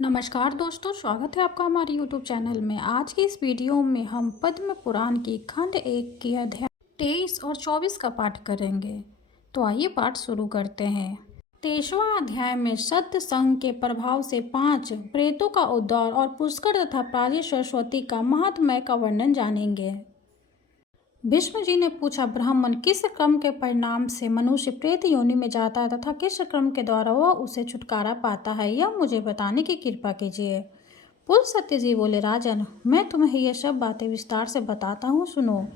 नमस्कार दोस्तों, स्वागत है आपका हमारे यूट्यूब चैनल में। आज की इस वीडियो में हम पद्म पुराण की खंड 1 की अध्याय 23 और 24 का पाठ करेंगे। तो आइए पाठ शुरू करते हैं। 23वां अध्याय में सत्य संग के प्रभाव से 5 प्रेतों का उद्धार और पुष्कर तथा प्राची सरस्वती का महात्म्य का वर्णन जानेंगे। भीष्म जी ने पूछा, ब्राह्मण किस क्रम के परिणाम से मनुष्य प्रेत योनि में जाता है तथा किस क्रम के द्वारा वह उसे छुटकारा पाता है, यह मुझे बताने की कृपा कीजिए। पुलस्त्य जी बोले, राजन, मैं तुम्हें ये सब बातें विस्तार से बताता हूँ, सुनो।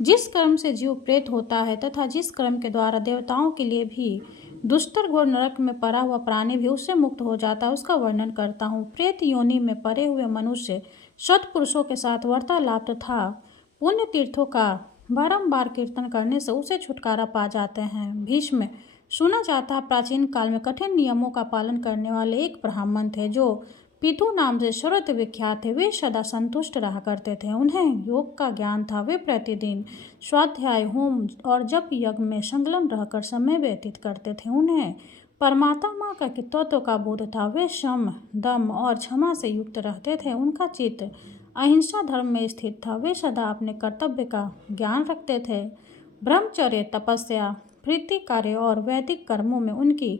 जिस क्रम से जीव प्रेत होता है तथा जिस क्रम के द्वारा देवताओं के लिए भी दुष्टर घोर नरक में पड़ा हुआ प्राणी भी उससे मुक्त हो जाता है, उसका वर्णन करता हूँ। प्रेत योनि में पड़े हुए मनुष्य सत्पुरुषों के साथ वार्तालाप तथा पुण्य तीर्थों का बारंबार कीर्तन करने से उसे छुटकारा पा जाते हैं। भीष्म, सुना जाता है प्राचीन काल में कठिन नियमों का पालन करने वाले एक ब्राह्मण थे जो पितु नाम से सर्वत्र विख्यात थे। वे सदा संतुष्ट रहा करते थे। उन्हें योग का ज्ञान था। वे प्रतिदिन स्वाध्याय, होम और जप यज्ञ में संलग्न रहकर समय व्यतीत करते थे। उन्हें परमात्मा का तत्व का बोध था। वे शम, दम और क्षमा से युक्त रहते थे। उनका चित्त अहिंसा धर्म में स्थित था। वे सदा अपने कर्तव्य का ज्ञान रखते थे। ब्रह्मचर्य, तपस्या, प्रीति कार्य और वैदिक कर्मों में उनकी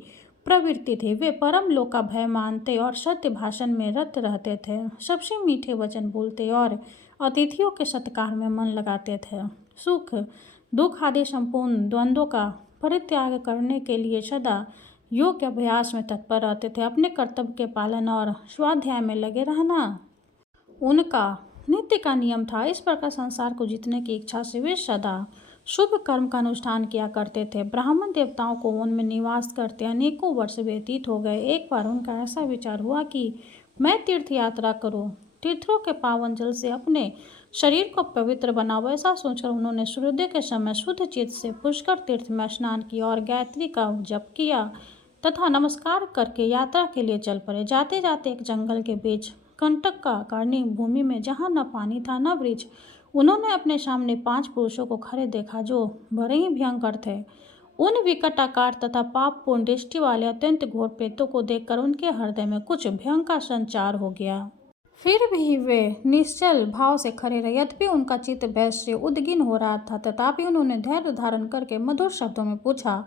प्रवृत्ति थी। वे परम लोक का भय मानते और सत्य भाषण में रत रहते थे। सबसे मीठे वचन बोलते और अतिथियों के सत्कार में मन लगाते थे। सुख दुख आदि संपूर्ण द्वंद्वों का परित्याग करने के लिए सदा योग के अभ्यास में तत्पर रहते थे। अपने कर्तव्य के पालन और स्वाध्याय में लगे रहना उनका नित्य का नियम था। इस प्रकार संसार को जीतने की इच्छा से वे सदा शुभ कर्म का अनुष्ठान किया करते थे। ब्राह्मण देवताओं को उनमें निवास करते अनेकों वर्ष व्यतीत हो गए। एक बार उनका ऐसा विचार हुआ कि मैं तीर्थ यात्रा करूं, तीर्थों के पावन जल से अपने शरीर को पवित्र बनाओ। ऐसा सोचकर उन्होंने सूर्योदय के समय शुद्ध चित्त से पुष्कर तीर्थ में स्नान किया और गायत्री का जप किया तथा नमस्कार करके यात्रा के लिए चल पड़े। जाते जाते एक जंगल के बीच कंटक का कारणी भूमि में, जहाँ न पानी था न वृक्ष, उन्होंने अपने सामने 5 पुरुषों को खड़े देखा जो बड़े ही भयंकर थे। उन विकट आकार तथा पापपूर्ण दृष्टि वाले अत्यंत घोर प्रेतों को देखकर उनके हृदय में कुछ भयंकर संचार हो गया। फिर भी वे निश्चल भाव से खड़े रहे। यद्यपि उनका चित्त भय से उद्विग्न हो रहा था, तथापि उन्होंने धैर्य धारण करके मधुर शब्दों में पूछा,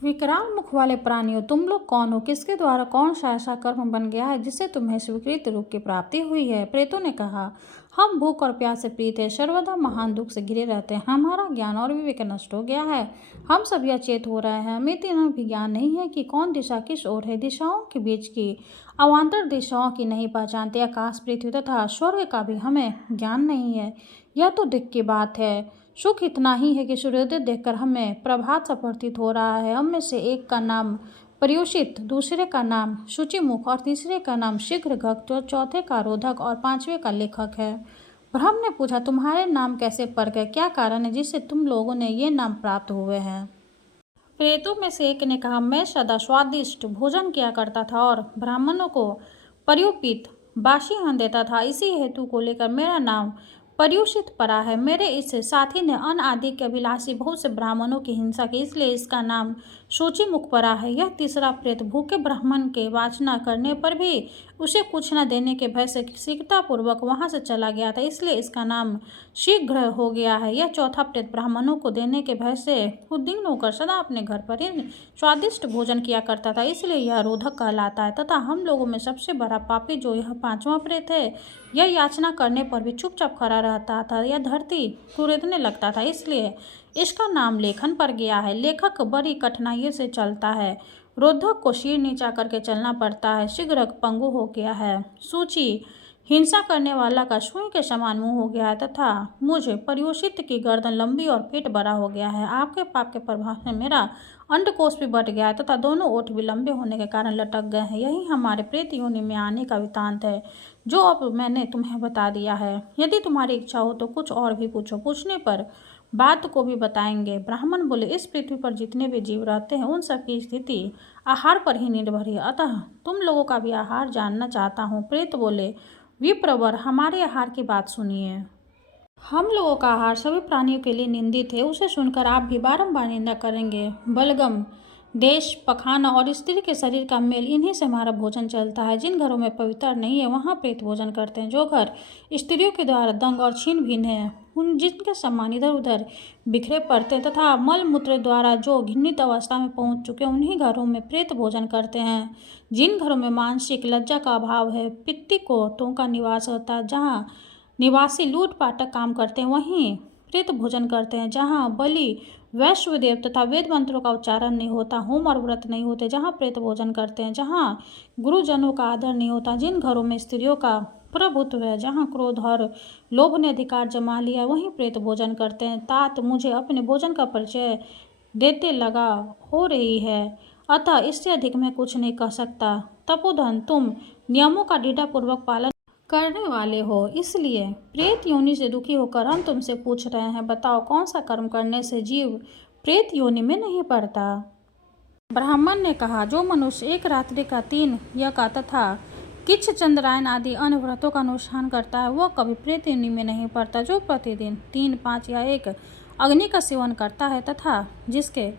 विकराल मुख वाले प्राणियों, तुम लोग कौन हो? किसके द्वारा कौन सा ऐसा कर्म बन गया है जिससे तुम्हें स्वीकृत रूप की प्राप्ति हुई है? प्रेतों ने कहा, हम भूख और प्यास से पीड़ित हैं, सर्वदा महान दुख से घिरे रहते हैं। हमारा ज्ञान और विवेक नष्ट हो गया है। हम सब अचेत हो रहे हैं। हमें इतना भी ज्ञान नहीं है कि कौन दिशा किस ओर है। दिशाओं के बीच की अवान्तर दिशाओं की नहीं पहचानते। आकाश, पृथ्वी तथा स्वर्ग का भी हमें ज्ञान नहीं है। यह तो दुख की बात है। सुख इतना ही है कि सूर्योदय देखकर हमें प्रभात सा प्रतीत हो रहा है। हम में से एक का नाम पर्युषित, दूसरे का नाम शुचिमुख और तीसरे का नाम शीघ्रघक, तो चौथे का रोधक और 5वें का लेखक है। ब्रह्म ने पूछा, तुम्हारे नाम कैसे पड़ गए? क्या कारण है जिससे तुम लोगों ने ये नाम प्राप्त हुए हैं? प्रेतों में से एक ने कहा, मैं सदा स्वादिष्ट भोजन किया करता था और ब्राह्मणों को पर्युपित बासी अन्न देता था। इसी हेतु को लेकर मेरा नाम पर्युषित पड़ा है। मेरे इस साथी ने अन्न आदि के अभिलाषी बहुत से ब्राह्मणों की हिंसा की, इसलिए इसका नाम सूचिमुख पड़ा है। यह तीसरा प्रेत भूखे ब्राह्मण के वाचना करने पर भी उसे कुछ न देने के भय से शीघ्रतापूर्वक वहां से चला गया था, इसलिए इसका नाम शीघ्र हो गया है। यह चौथा प्रेत ब्राह्मणों को देने के भय से उद्विग्न होकर सदा अपने घर पर ही स्वादिष्ट भोजन किया करता था, इसलिए यह रोधक कहलाता है। तथा हम लोगों में सबसे बड़ा पापी जो यह 5वां प्रेत है, यह याचना करने पर भी चुपचाप खड़ा रहता था। यह धरती कुरेदने लगता था, इसलिए इसका नाम लेखन पर गया है। लेखक बड़ी कठिनाई से चलता है। रोधक को सिर नीचा करके चलना पड़ता है। शीघ्र पंगु हो गया है। सूची हिंसा करने वाला का सुई के समान मुंह हो गया है तथा मुझे पर्युषित की गर्दन लंबी और पेट बड़ा हो गया है। आपके पाप के प्रभाव से मेरा अंडकोश भी बढ़ गया है तथा दोनों ओठ भी लंबे होने के कारण लटक गए हैं। यही हमारे प्रेत योनि में आने का वृत्तांत है जो अब मैंने तुम्हें बता दिया है। यदि तुम्हारी इच्छा हो तो कुछ और भी पूछो। पूछने पर बात को भी बताएंगे। ब्राह्मण बोले, इस पृथ्वी पर जितने भी जीव रहते हैं उन सबकी स्थिति आहार पर ही निर्भर है, अतः तुम लोगों का भी आहार जानना चाहता हूँ। प्रेत बोले, विप्रवर, हमारे आहार की बात सुनिए। हम लोगों का आहार सभी प्राणियों के लिए निंदित है। उसे सुनकर आप भी बारंबार निंदा करेंगे। बलगम, देश, पखाना और स्त्री के शरीर का मेल, इन्हीं से हमारा भोजन चलता है। जिन घरों में पवित्र नहीं है वहाँ प्रेत भोजन करते हैं। जो घर स्त्रियों के द्वारा दंग और छीन भिन्न है, उन जिनके सामान इधर उधर बिखरे पड़ते हैं तथा मल मूत्र द्वारा जो घृणित अवस्था में पहुँच चुके हैं, उन्हीं घरों में प्रेत भोजन करते हैं। जिन घरों में मानसिक लज्जा का अभाव है, पित्तिकोतों का निवास होता है, जहाँ निवासी लूट पाटक काम करते हैं, वहीं प्रेत भोजन करते हैं। जहाँ बलि, वैश्वदेव तथा वेद मंत्रों का उच्चारण नहीं होता, होम और व्रत नहीं होते, जहाँ प्रेत भोजन करते हैं। जहाँ गुरुजनों का आदर नहीं होता, जिन घरों में स्त्रियों का प्रभुत्व है, जहाँ क्रोध और लोभ ने अधिकार जमा लिया, वहीं प्रेत भोजन करते हैं। तात मुझे अपने भोजन का परिचय देते लगा हो रही है, अतः इससे अधिक मैं कुछ नहीं कह सकता। तपोधन, तुम नियमों का दृढ़पूर्वक पालन करने वाले हो, इसलिए प्रेत योनि से दुखी होकर हम तुमसे पूछ रहे हैं, बताओ कौन सा कर्म करने से जीव प्रेत योनि में नहीं पड़ता। ब्राह्मण ने कहा, जो मनुष्य एक रात्रि का 3 यज्ञ तथा किच्छ चंद्रायन आदि अन्य व्रतों का अनुष्ठान करता है, वह कभी प्रेत योनि में नहीं पड़ता। जो प्रतिदिन 3, 5 या 1 अग्नि का सेवन करता है तथा जिसके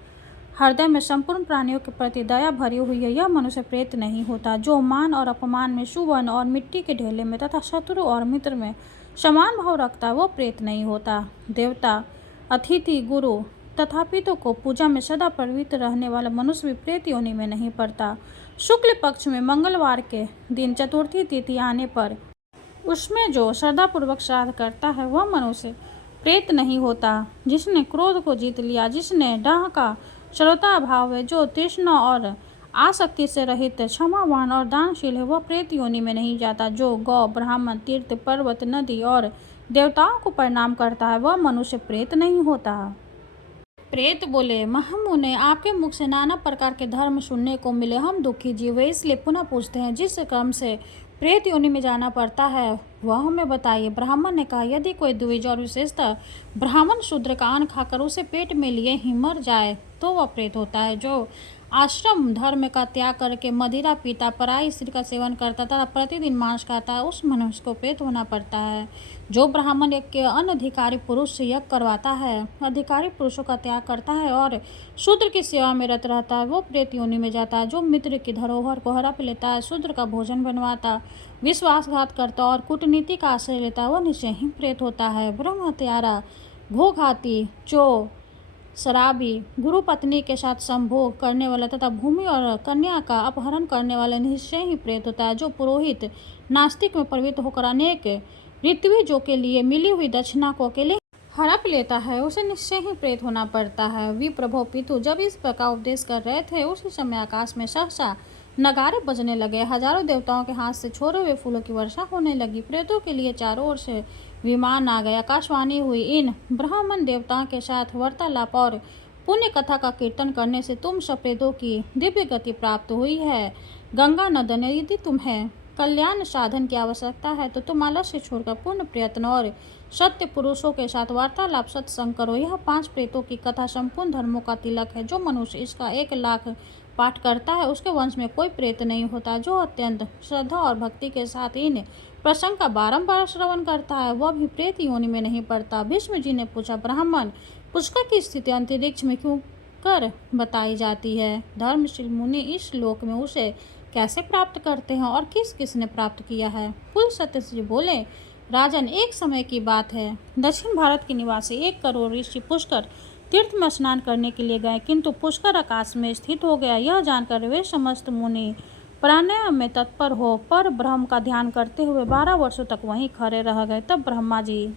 हृदय में संपूर्ण प्राणियों के प्रति दया भरी हुई है, यह मनुष्य प्रेत नहीं होता। जो मान और अपमान में, सुवर्ण और मिट्टी के ढेले में तथा शत्रु और मित्र में समान भाव रखता है, वह प्रेत नहीं होता। देवता, अतिथि, गुरु तथा पितरों को पूजा में सदा प्रवृत्त रहने वाला मनुष्य भी प्रेत योनि में नहीं पड़ता। शुक्ल पक्ष में मंगलवार के दिन चतुर्थी तिथि आने पर उसमें जो श्रद्धापूर्वक श्राद्ध करता है, वह मनुष्य प्रेत नहीं होता। जिसने क्रोध को जीत लिया, जिसने डाह का श्रोता भाव है, जो तृष्णा और आसक्ति से रहित, क्षमावान और दानशील है, वह प्रेत योनि में नहीं जाता। जो गौ, ब्राह्मण, तीर्थ, पर्वत, नदी और देवताओं को प्रणाम करता है, वह मनुष्य प्रेत नहीं होता। प्रेत बोले, महामुने, आपके मुख से नाना प्रकार के धर्म सुनने को मिले। हम दुखी जीव हैं, इसलिए पुनः पूछते हैं, जिस क्रम से प्रेत योनि में जाना पड़ता है वह हमें बताइए। ब्राह्मण ने कहा, यदि कोई द्विज और विशेषतः ब्राह्मण शूद्र का अन्न खाकर उसे पेट में लिए ही मर जाए तो वह प्रेत होता है। जो आश्रम धर्म का त्याग करके मदिरा पीता, पराई स्त्री का सेवन करता तथा प्रतिदिन मांस खाता है, उस मनुष्य को प्रेत होना पड़ता है। जो ब्राह्मण एक अनधिकारी पुरुष से यज्ञ करवाता है, अधिकारी पुरुषों का त्याग करता है और शूद्र की सेवा में रत रहता है, वो प्रेत योनि में जाता है। जो मित्र की धरोहर को हड़प लेता है, शूद्र का भोजन बनवाता, विश्वासघात करता और कूटनीति का आश्रय लेता है, वह निश्चय ही प्रेत होता है। ब्रह्म हत्यारा, घोघाती, चोर, शराबी, गुरु पत्नी के साथ संभोग करने वाला तथा भूमि और कन्या का अपहरण करने वाला निश्चय ही प्रेत होता है। जो पुरोहित नास्तिक में प्रवृत्त होकर अनेक ऋत्विजों के लिए मिली हुई दक्षिणा को अकेले हड़प लेता है, उसे निश्चय ही प्रेत होना पड़ता है। विप्रभो पितु जब इस प्रकार उपदेश कर रहे थे, उसी समय आकाश में सहसा नगारे बजने लगे, हजारों देवताओं के हाथ से छोड़े हुए फूलों की वर्षा होने लगी, प्रेतों के लिए चारों ओर से विमान आ गए, आकाशवाणी हुई, इन ब्राह्मण देवताओं के साथ वार्तालाप और पुण्य कथा का कीर्तन करने से तुम सप्रेतों की दिव्य गति प्राप्त हुई है। गंगा नदन, यदि तुम्हें कल्याण साधन की आवश्यकता है तो तुम आलस्य छोड़कर पूर्ण प्रयत्न और सत्य पुरुषों के साथ वार्तालाप सत्संग करो। यह 5 प्रेतों की कथा संपूर्ण धर्मों का तिलक है। जो मनुष्य इसका 1 लाख पाठ करता है, उसके वंश में कोई प्रेत नहीं होता। जो अत्यंत श्रद्धा और भक्ति के साथ इन प्रसंग का बारंबार श्रवण करता है, वह भी प्रेत योनि में नहीं पड़ता। भीष्म जी ने पूछा, ब्राह्मण पुष्कर की स्थिति अंतरिक्ष में क्यों कर बताई जाती है? धर्मशील मुनि इस श्लोक में उसे कैसे प्राप्त करते हैं और किस किस ने प्राप्त किया है? कुल सत्यजी बोले, राजन, एक समय की बात है, दक्षिण भारत के निवासी 1 करोड़ ऋषि पुष्कर तीर्थ में स्नान करने के लिए गए, किंतु पुष्कर आकाश में स्थित हो गया। यह जानकर वे समस्त मुनि प्राणायाम में तत्पर हो पर ब्रह्म का ध्यान करते हुए 12 वर्षों तक वहीं खड़े रह गए। तब ब्रह्मा जी,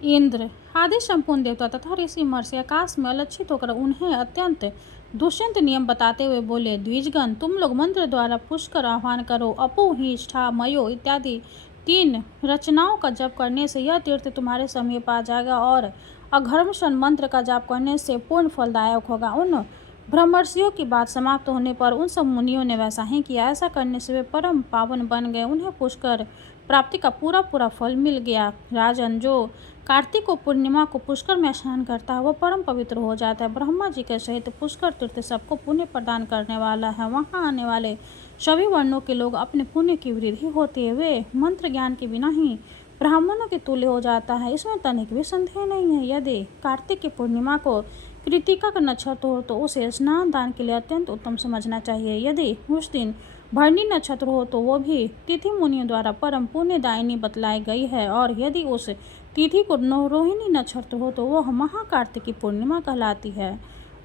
इंद्र आदि संपूर्ण देवता तथा ऋषि महर्षि आकाश में अलक्षित होकर उन्हें अत्यंत दुष्यंत नियम बताते हुए बोले, द्विजगण, तुम लोग मंत्र द्वारा पुष्कर आह्वान करो। अपु, ही, ठा, मयो इत्यादि 3 रचनाओं का जप करने से यह तीर्थ तुम्हारे समीप आ जाएगा और अघर्मशन मंत्र का जाप करने से पूर्ण फलदायक होगा। उन ब्रह्मर्षियों की बात समाप्त होने पर उन सब मुनियों ने वैसा ही किया। ऐसा करने से वे परम पावन बन गए, उन्हें पुष्कर प्राप्ति का पूरा फल मिल गया। राजन, जो कार्तिक को पूर्णिमा को पुष्कर में स्नान करता है, वह परम पवित्र हो जाता है। ब्रह्मा जी के सहित पुष्कर तीर्थ सबको पुण्य प्रदान करने वाला है। वहाँ आने वाले सभी वर्णों के लोग अपने पुण्य की वृद्धि होती है। वे मंत्र ज्ञान के बिना ही ब्राह्मणों के तुल्य हो जाता है, इसमें तनिक भी संदेह नहीं है। यदि कार्तिक की पूर्णिमा को कृतिका का नक्षत्र हो तो उसे स्नान दान के लिए अत्यंत उत्तम समझना चाहिए। यदि उस दिन भरणी नक्षत्र हो तो वो भी तिथि मुनियों द्वारा परम पुण्यदायिनी बतलाई गई है, और यदि उस तिथि को रोहिणी नक्षत्र हो तो वह महाकार्तिकी पूर्णिमा कहलाती है।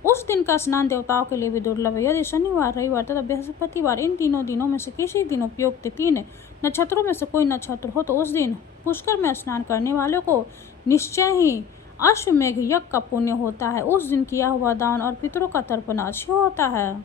उस दिन का स्नान देवताओं के लिए भी दुर्लभ है। यदि शनिवार, रविवार तथा बृहस्पतिवार इन तीनों दिनों में से किसी दिन उपयुक्त 3 नक्षत्रों में से कोई नक्षत्र हो तो उस दिन पुष्कर में स्नान करने वालों को निश्चय ही अश्वमेघ यज्ञ का पुण्य होता है। उस दिन किया हुआ दान और पितरों का तर्पण अक्षय होता है।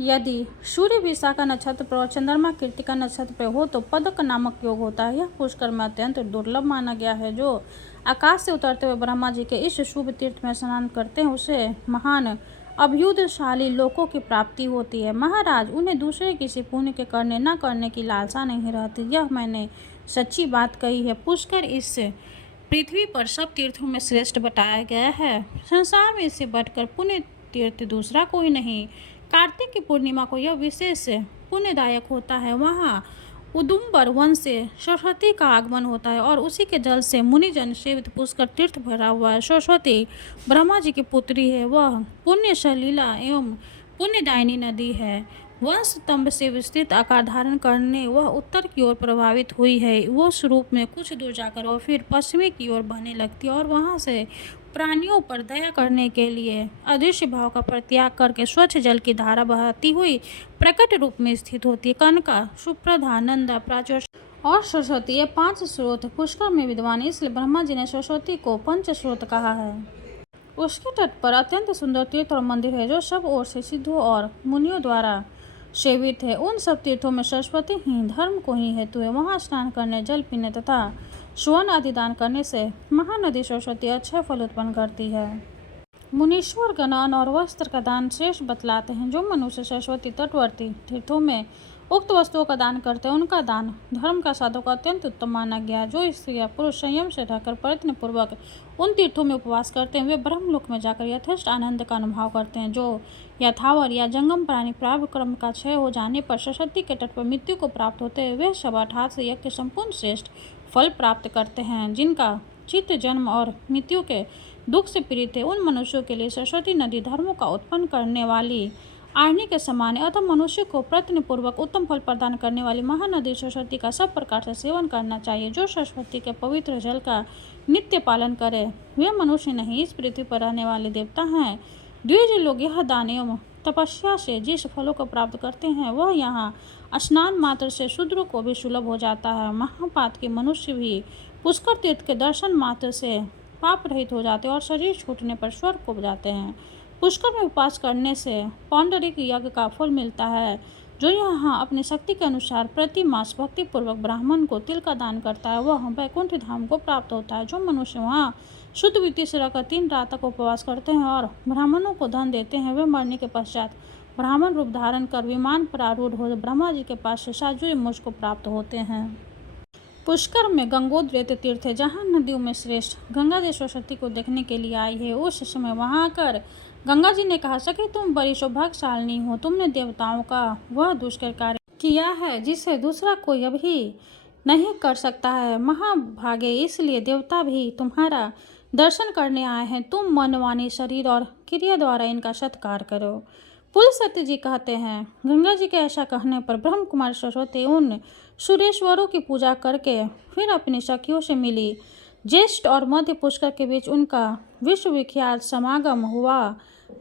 यदि सूर्य विशाखा नक्षत्र पर और चंद्रमा कृतिका नक्षत्र पर हो तो पदक नामक योग होता है। यह पुष्कर में अत्यंत दुर्लभ माना गया है। जो आकाश से उतरते हुए ब्रह्मा जी के इस शुभ तीर्थ में स्नान करते हैं उसे महान अभ्युदयशाली लोकों की प्राप्ति होती है। महाराज, उन्हें दूसरे किसी पुण्य के करने न करने की लालसा नहीं रहती। यह मैंने सच्ची बात कही है। पुष्कर इस पृथ्वी पर सब तीर्थों में श्रेष्ठ बताया गया है। संसार में इससे बढ़कर पुण्य तीर्थ दूसरा कोई नहीं। कार्तिक की पूर्णिमा को यह विशेष पुण्यदायक होता है। वहाँ उदुम्बर वन से सरस्वती का आगमन होता है और उसी के जल से मुनिजन सेवित पुष्कर तीर्थ भरा हुआ है। सरस्वती ब्रह्मा जी की पुत्री है। वह पुण्य सलीला एवं पुण्यदायिनी नदी है। वंश स्तंभ से विस्तृत आकार धारण करने वह उत्तर की ओर प्रभावित हुई है। वो स्वरूप में कुछ दूर जाकर और फिर पश्चिमी की ओर बहने लगती है और वहाँ से प्राणियों पर दया करने के लिए अदृश्य भाव का परित्याग करके स्वच्छ जल की धारा बहती हुई प्रकट रूप में स्थित होती है। कनका, सुप्रधा, नंदा, प्राचुर और सरस्वती ये 5 स्रोत पुष्कर में विद्वान, इसलिए ब्रह्मा जी ने सरस्वती को पंच स्रोत कहा है। उसके तट पर अत्यंत सुंदर तीर्थ और मंदिर है जो सब ओर से सिद्धों और मुनियों द्वारा सेवित है। उन सब तीर्थों में सरस्वती ही धर्म को ही हेतु है। वहाँ स्नान करने, जल पीने तथा स्वर्ण आदि दान करने से महानदी सरस्वती अच्छे फल उत्पन्न करती है। मुनीश्वर गण अन्न और वस्त्र का दान श्रेष्ठ बतलाते हैं। जो मनुष्य सरस्वती तटवर्ती तीर्थों में उक्त वस्तुओं का दान करते हैं उनका दान धर्म का साधक अत्यंत उत्तम माना गया। जो स्त्रियां पुरुष संयम से ढककर प्रयत्न पूर्वक उन तीर्थों में उपवास करते हैं वे ब्रह्मलोक में जाकर यथेष्ट आनंद का अनुभव करते हैं। जो यथावर या जंगम प्राणी प्रारब्ध कर्म का क्षय हो जाने पर सरस्वती के तट पर मृत्यु को प्राप्त होते हैं वे सब अर्थात यज्ञ के संपूर्ण श्रेष्ठ फल प्राप्त करते हैं। जिनका चित्त जन्म और मृत्यु के दुख से पीड़ित है उन मनुष्यों के लिए सरस्वती नदी धर्मों का उत्पन्न करने वाली आरणी के समान है। अतः मनुष्य को प्रयत्न पूर्वक उत्तम फल प्रदान करने वाली महानदी सरस्वती का सब प्रकार से सेवन करना चाहिए। जो सरस्वती के पवित्र जल का नित्य पालन करे वे मनुष्य नहीं इस पृथ्वी पर रहने वाले देवता हैं। द्विज लोग यह दान एवं तपस्या से जिस फलों को प्राप्त करते हैं वह यहाँ स्नान मात्र से शूद्रों को भी सुलभ हो जाता है। महापात के मनुष्य भी पुष्कर तीर्थ के दर्शन मात्र से पाप रहित हो जाते हैं और शरीर छूटने पर स्वर्ग को जाते हैं। पुष्कर में उपवास करने से पौंडरिक यज्ञ का फल मिलता है। जो यहाँ अपनी शक्ति के अनुसार प्रति मास भक्ति पूर्वक ब्राह्मण को तिल का दान करता है वह वैकुंठ धाम को प्राप्त होता है। जो मनुष्य वहाँ शुद्ध वृत्ति से रहकर 3 रात तक उपवास करते हैं और ब्राह्मणों को धन देते हैं वे मरने के पश्चात ब्राह्मण रूप धारण कर विमान पर आरूढ़ हो ब्रह्मा जी के पास से साजुरी मोक्ष को प्राप्त होते हैं। पुष्कर में गंगोद्रेत तीर्थ है जहाँ नदियों में श्रेष्ठ गंगा जी सरस्वती को देखने के लिए आई है। उस समय वहाँ आकर गंगा जी ने कहा, सखी तुम बड़ी सौभाग्यशालिनी हो। तुमने देवताओं का वह दुष्कर कार्य किया है जिसे दूसरा कोई अभी नहीं कर सकता है। महाभागे इसलिए देवता भी तुम्हारा दर्शन करने आए हैं। तुम मन, वाणी, शरीर और क्रिया द्वारा इनका सत्कार करो। पुलस्त्य जी कहते हैं, गंगा जी के ऐसा कहने पर ब्रह्म कुमार सरस्वती उन सुरेश्वरों की पूजा करके फिर अपनी सखियों से मिली। ज्येष्ठ और मध्य पुष्कर के बीच उनका विश्वविख्यात समागम हुआ।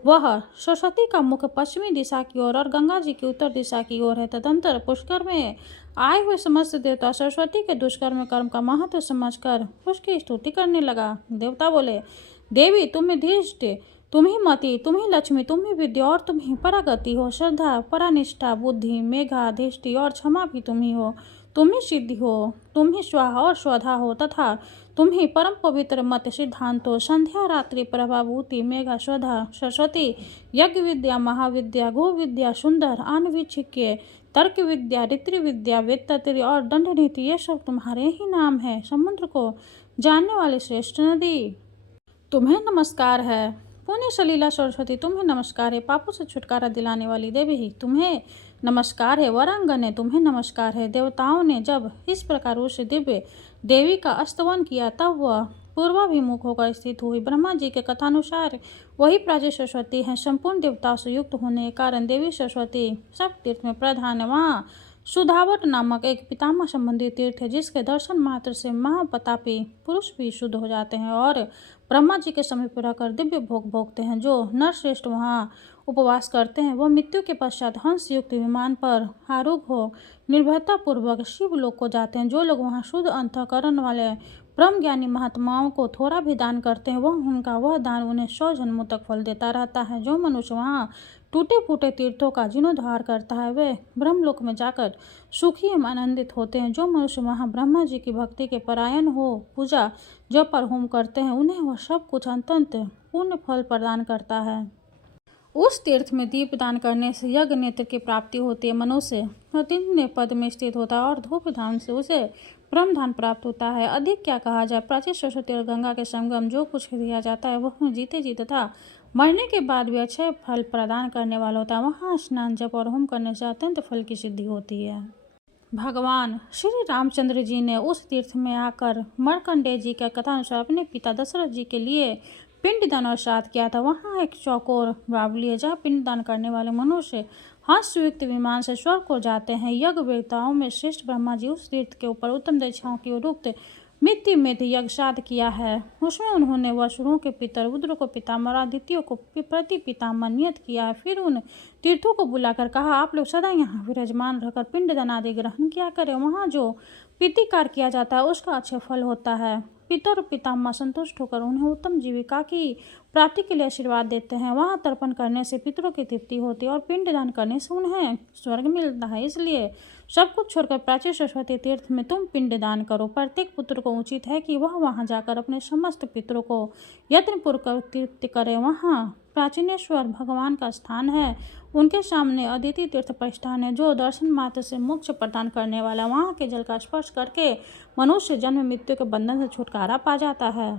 वह सरस्वती का मुख पश्चिमी दिशा की ओर और गंगा जी की उत्तर दिशा की ओर है। तदंतर पुष्कर में आए हुए समस्त देवता सरस्वती के दुष्कर्म कर्म का महत्व समझकर उसकी स्तुति करने लगा। देवता बोले, देवी तुम ही धीष्ट, तुम ही मति, तुम ही लक्ष्मी, तुम ही विद्या और तुम ही परागति हो। श्रद्धा, परानिष्ठा, बुद्धि, मेघा, दृष्टि और क्षमा भी तुम ही हो। तुम ही सिद्धि हो, तुम ही स्वाहा और स्वधा हो तथा तुम ही परम पवित्र मत सिद्धांत हो। संध्या, रात्रि, प्रभाभूति, मेघा, स्वधा, सरस्वती, यज्ञ विद्या, महाविद्या, गो विद्या, सुंदर, आनवीक्षिक्य, तर्क विद्या, ऋत्रि विद्या, वेत्तत्री और दंड नीति ये सब तुम्हारे ही नाम है। समुद्र को जानने वाली श्रेष्ठ नदी तुम्हें नमस्कार है। पुण्य सलीला सरस्वती तुम्हें नमस्कार है। पापों से छुटकारा दिलाने वाली देवी ही तुम्हें नमस्कार है। वरांगने तुम्हें नमस्कार है। देवताओं ने जब इस प्रकार उस दिव्य देवी का स्तवन किया तब वह पूर्वाभिमुख होकर स्थित हुई। ब्रह्मा जी के कथानुसार वही प्राची सरस्वती हैं। संपूर्ण देवताओं से युक्त होने के कारण देवी सरस्वती सब तीर्थ में प्रधान है। वहाँ सुधावट नामक एक पितामह संबंधी तीर्थ है, जिसके दर्शन मात्र से महाप्रतापी पुरुष भी शुद्ध हो जाते हैं और ब्रह्मा जी के समीप रहकर दिव्य भोग भोगते हैं। जो नरश्रेष्ठ वहाँ उपवास करते हैं, वह मृत्यु के पश्चात हंस युक्त विमान पर आरूढ़ हो निर्भयता पूर्वक शिवलोक को जाते हैं। जो लोग वहाँ शुद्ध अंतःकरण वाले ब्रह्म ज्ञानी महात्माओं को थोड़ा भी दान करते हैं, वह दान उन्हें 100 जन्मों तक फल देता रहता है। जो मनुष्य वहाँ टूटे फूटे तीर्थों का जीर्णोद्धार करता है, वे ब्रह्मलोक में जाकर सुखी एवं आनंदित होते हैं। जो मनुष्य वहाँ ब्रह्मा जी की भक्ति के परायण हो पूजा जप और होम करते हैं, उन्हें वह सब कुछ अत्यंत पूर्ण फल प्रदान करता है। उस तीर्थ में दीप दान करने से यज्ञ नेत्र की प्राप्ति होती है। मनुष्य अतिन्य पद में स्थित होता है और धूप दान से उसे ब्रह्मधान प्राप्त होता है। अधिक क्या कहा जाए, प्राची सरस्वती और गंगा के संगम जो कुछ दिया जाता है, वह जीते जी तथा मरने के बाद भी अच्छे फल प्रदान करने वाला होता है। वहाँ स्नान जप और होम करने से अत्यंत फल की सिद्धि होती है। भगवान श्री रामचंद्र जी ने उस तीर्थ में आकर मार्कंडेय जी के कथानुसार अपने पिता दशरथ जी के लिए पिंडदान और श्राद्ध किया था। वहाँ एक चौकोर बावली है, जहाँ पिंडदान करने वाले मनुष्य हंसयुक्त विमान से स्वर्ग को जाते हैं। यज्ञ वेताओं में श्रेष्ठ ब्रह्मा जी उस तीर्थ के ऊपर उत्तम दीक्षाओं की उक्त मित्ति में यज्ञ श्राद्ध किया है। उसमें उन्होंने वसुरों के पितर रुद्र को पितामह और आदित्यों को प्रति पितामह नियत किया है। फिर उन तीर्थों को बुलाकर कहा, आप लोग सदा यहाँ विराजमान रहकर पिंडदान आदि ग्रहण किया करें। वहाँ जो प्रीतिकार किया जाता है उसका अच्छा फल होता है। पितर और पितामह संतुष्ट होकर उन्हें उत्तम जीविका की प्राप्ति के लिए आशीर्वाद देते हैं। वहाँ तर्पण करने से पितरों की तृप्ति होती है और पिंडदान करने से उन्हें स्वर्ग मिलता है। इसलिए सब कुछ छोड़कर प्राची सरस्वती तीर्थ में तुम पिंडदान करो। प्रत्येक पुत्र को उचित है कि वह वहाँ जाकर अपने समस्त पितरों को यत्नपूर्वक तृप्त करे। वहाँ प्राचीनेश्वर भगवान का स्थान है। उनके सामने अदिति तीर्थ प्रस्थान है, जो दर्शन मात्र से मोक्ष प्रदान करने वाला। वहाँ के जल का स्पर्श करके मनुष्य जन्म मृत्यु के बंधन से छुटकारा पा जाता है।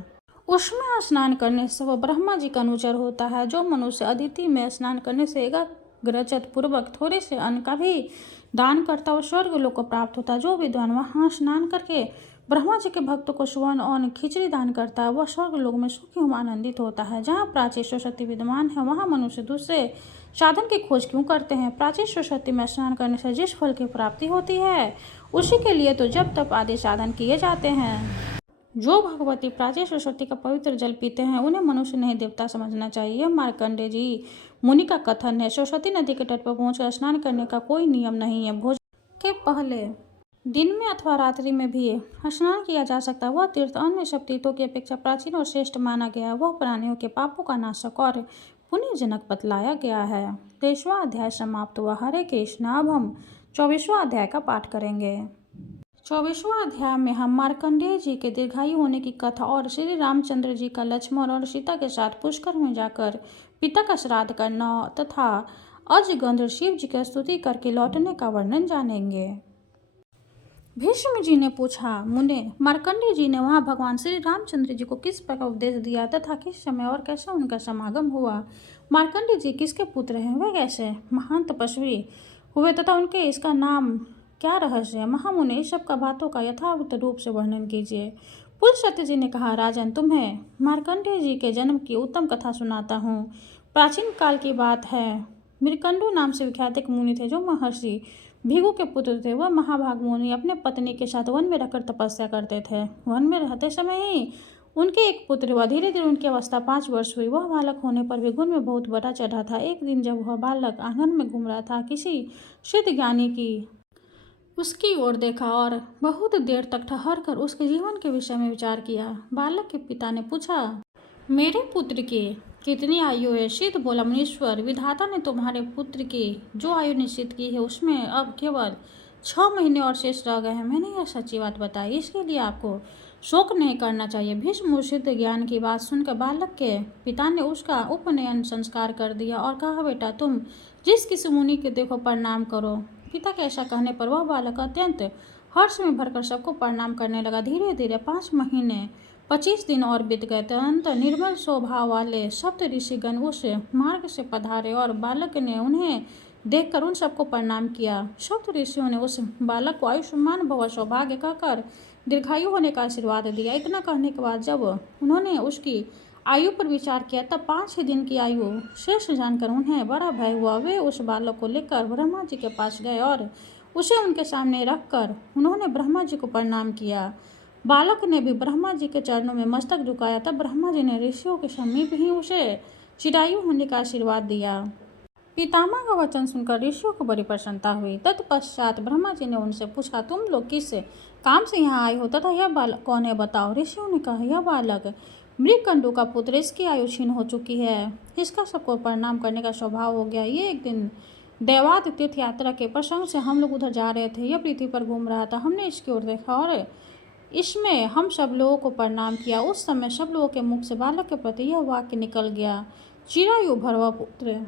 उसमें स्नान करने से वह ब्रह्मा जी का अनुचर होता है। जो मनुष्य अदिति में स्नान करने से एकाग्रचित्त पूर्वक थोड़े से अन्न का भी दान करता है, स्वर्ग लोक को प्राप्त होता है। जो विद्वान वहाँ स्नान करके ब्रह्मा जी के भक्तों को सुवर्ण और खिचड़ी दान करता है, वह स्वर्ग लोक में सुखी एवं आनंदित होता है। जहाँ प्राची सरस्वती विद्यमान है, वहाँ मनुष्य दूसरे साधन की खोज क्यों करते हैं। प्राची सरस्वती में स्नान करने से जिस फल की प्राप्ति होती है, उसी के लिए तो जप तप आदि साधन किए जाते हैं। जो भगवती प्राची सरस्वती का पवित्र जल पीते हैं, उन्हें मनुष्य नहीं देवता समझना चाहिए। मार्कंडेय जी मुनि का कथन है। सरस्वती नदी के तट पर पहुंचकर स्नान करने का कोई नियम नहीं है। भोजन के पहले दिन में अथवा रात्रि में भी स्नान किया जा सकता है। वह तीर्थ अन्य सब तीर्थों की अपेक्षा प्राचीन और श्रेष्ठ माना गया है। वह प्राणियों के पापों का नाशक और पुण्यजनक बतलाया गया है। 23वां अध्याय समाप्त हुआ। हरे कृष्ण। अब हम 24वां अध्याय का पाठ करेंगे। 24वां अध्याय में हम मार्कंडेय जी के दीर्घायु होने की कथा और श्री रामचंद्र जी का लक्ष्मण और सीता के साथ पुष्कर में जाकर पिता का श्राद्ध करना तथा अजगंध शिव जी की स्तुति करके लौटने का वर्णन जानेंगे। भीष्म जी ने पूछा, मुने, मार्कंडेय जी ने वहाँ भगवान श्री रामचंद्र जी को किस प्रकार उपदेश दिया तथा किस समय और कैसे उनका समागम हुआ। मार्कंडेय जी किसके पुत्र हैं, वे कैसे महान तपस्वी हुए तथा उनके इसका नाम क्या रहस्य है। महामुनि इस सब का बातों का यथावत रूप से वर्णन कीजिए। पुलस्त्य जी ने कहा, राजन, तुम्हें मार्कंडेय जी के जन्म की उत्तम कथा सुनाता हूँ। प्राचीन काल की बात है। मृकंडु नाम से विख्यात एक मुनि थे, जो महर्षि भृगु के पुत्र थे। वह महाभाग मुनि अपने पत्नी के साथ वन में रहकर तपस्या करते थे। वन में रहते समय ही उनके एक पुत्र हुआ। धीरे धीरे उनकी अवस्था 5 वर्ष हुई। वह बालक होने पर भी गुण में बहुत बड़ा चढ़ा था। एक दिन जब वह बालक आंगन में घूम रहा था, किसी सिद्ध ज्ञानी की उसकी ओर देखा और बहुत देर तक ठहर कर उसके जीवन के विषय में विचार किया। बालक के पिता ने पूछा, मेरे पुत्र की कितनी आयु है। सिद्ध बोला, मुनीश्वर, विधाता ने तुम्हारे पुत्र की जो आयु निश्चित की है, उसमें अब केवल 6 महीने और शेष रह गए हैं। मैंने यह सच्ची बात बताई, इसके लिए आपको शोक नहीं करना चाहिए। भीष्म सिद्ध ज्ञान की बात सुनकर बालक के पिता ने उसका उपनयन संस्कार कर दिया और कहा, बेटा, तुम जिस किसी मुनि के देखो प्रणाम करो। पिता के ऐसा कहने पर वह बालक अत्यंत हर्ष में भरकर सबको प्रणाम करने लगा। धीरे धीरे 5 महीने 25 दिन और बीत गए। अत्यंत निर्मल स्वभाव वाले सप्त ऋषिगण उस मार्ग से पधारे और बालक ने उन्हें देखकर उन सबको प्रणाम किया। सप्त ऋषियों ने उस बालक को आयुष्मान भव सौभाग्य कहकर दीर्घायु होने का आशीर्वाद दिया। इतना कहने के बाद जब उन्होंने उसकी आयु पर विचार किया तब 5 ही दिन की आयु शेष जानकर उन्हें बड़ा भय हुआ। वे उस बालक को लेकर ब्रह्मा जी के पास गए और उसे उनके सामने रखकर उन्होंने ब्रह्मा जी को प्रणाम किया। बालक ने भी ब्रह्मा जी के चरणों में मस्तक झुकाया। तब ब्रह्मा जी ने ऋषियों के समीप ही उसे चिरायु होने का आशीर्वाद दिया। पितामह का वचन सुनकर ऋषियों को बड़ी प्रसन्नता हुई। तत्पश्चात ब्रह्मा जी ने उनसे पूछा, तुम लोग किस काम से यहाँ आए हो तथा यह बालक कौन है, बताओ। ऋषियों ने कहा, यह बालक मृगकंडू का पुत्र, इसकी आयु क्षीण हो चुकी है, इसका सबको प्रणाम करने का स्वभाव हो गया। ये एक दिन देवात तीर्थ यात्रा के प्रसंग से हम लोग उधर जा रहे थे। यह पृथ्वी पर घूम रहा था। हमने इसकी ओर देखा और इसमें हम सब लोगों को प्रणाम किया। उस समय सब लोगों के मुख से बालक के प्रति यह वाक्य निकल गया, चिरायु भरवा पुत्र।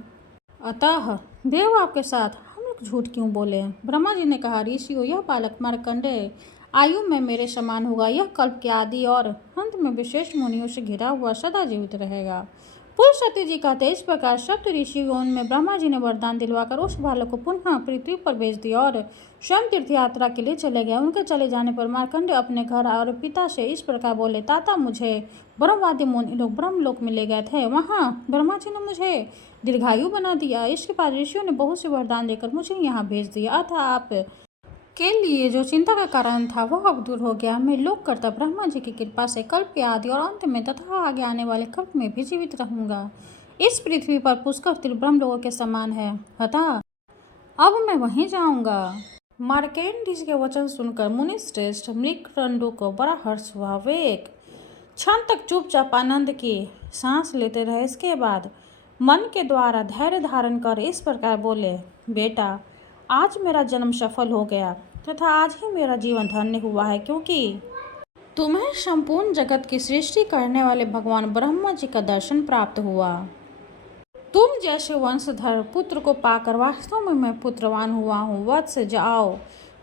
अतः देव आपके साथ हम लोग झूठ क्यों बोले। ब्रह्मा जी ने कहा, ऋषियों, यह बालक मार्कंडेय आयु में मेरे समान होगा। यह कल्प के आदि और अंत में विशेष मुनियों से घिरा हुआ सदा जीवित रहेगा। पुलस्त्य जी कहते, इस प्रकार सप्त ऋषियों में ब्रह्मा जी ने वरदान दिलवाकर उस बालक को पुनः पृथ्वी पर भेज दिया और स्वयं तीर्थ यात्रा के लिए चले गए। उनके चले जाने पर मार्कंडेय अपने घर और पिता से इस प्रकार बोले, ताता, मुझे ब्रह्मवादी मुनि लोग ब्रह्मलोक में ले गए थे। वहाँ ब्रह्मा जी ने मुझे दीर्घायु बना दिया। इसके बाद ऋषियों ने बहुत से वरदान देकर मुझे यहाँ भेज दिया। अतः आप के लिए जो चिंता का कारण था वह अब दूर हो गया। मैं लोक करता ब्रह्मा जी की कृपा से कल्प के आदि और अंत में तथा आगे आने वाले कल्प में भी जीवित रहूंगा। इस पृथ्वी पर पुष्कर तीर्थ ब्रह्म लोगों के समान है, अतः अब मैं वहीं जाऊंगा। मार्कंडेय जी के वचन सुनकर मुनि श्रेष्ठ मृगकंडू को बड़ा हर्ष हुआ। वे एक क्षण तक चुपचाप आनंद की सांस लेते रहे। इसके बाद मन के द्वारा धैर्य धारण कर इस प्रकार बोले, बेटा, आज मेरा जन्म सफल हो गया तथा आज ही मेरा जीवन धन्य हुआ है, क्योंकि तुम्हें संपूर्ण जगत की सृष्टि करने वाले भगवान ब्रह्मा जी का दर्शन प्राप्त हुआ। तुम जैसे वंशधर पुत्र को पाकर वास्तव में मैं पुत्रवान हुआ हूँ। वत्स, जाओ,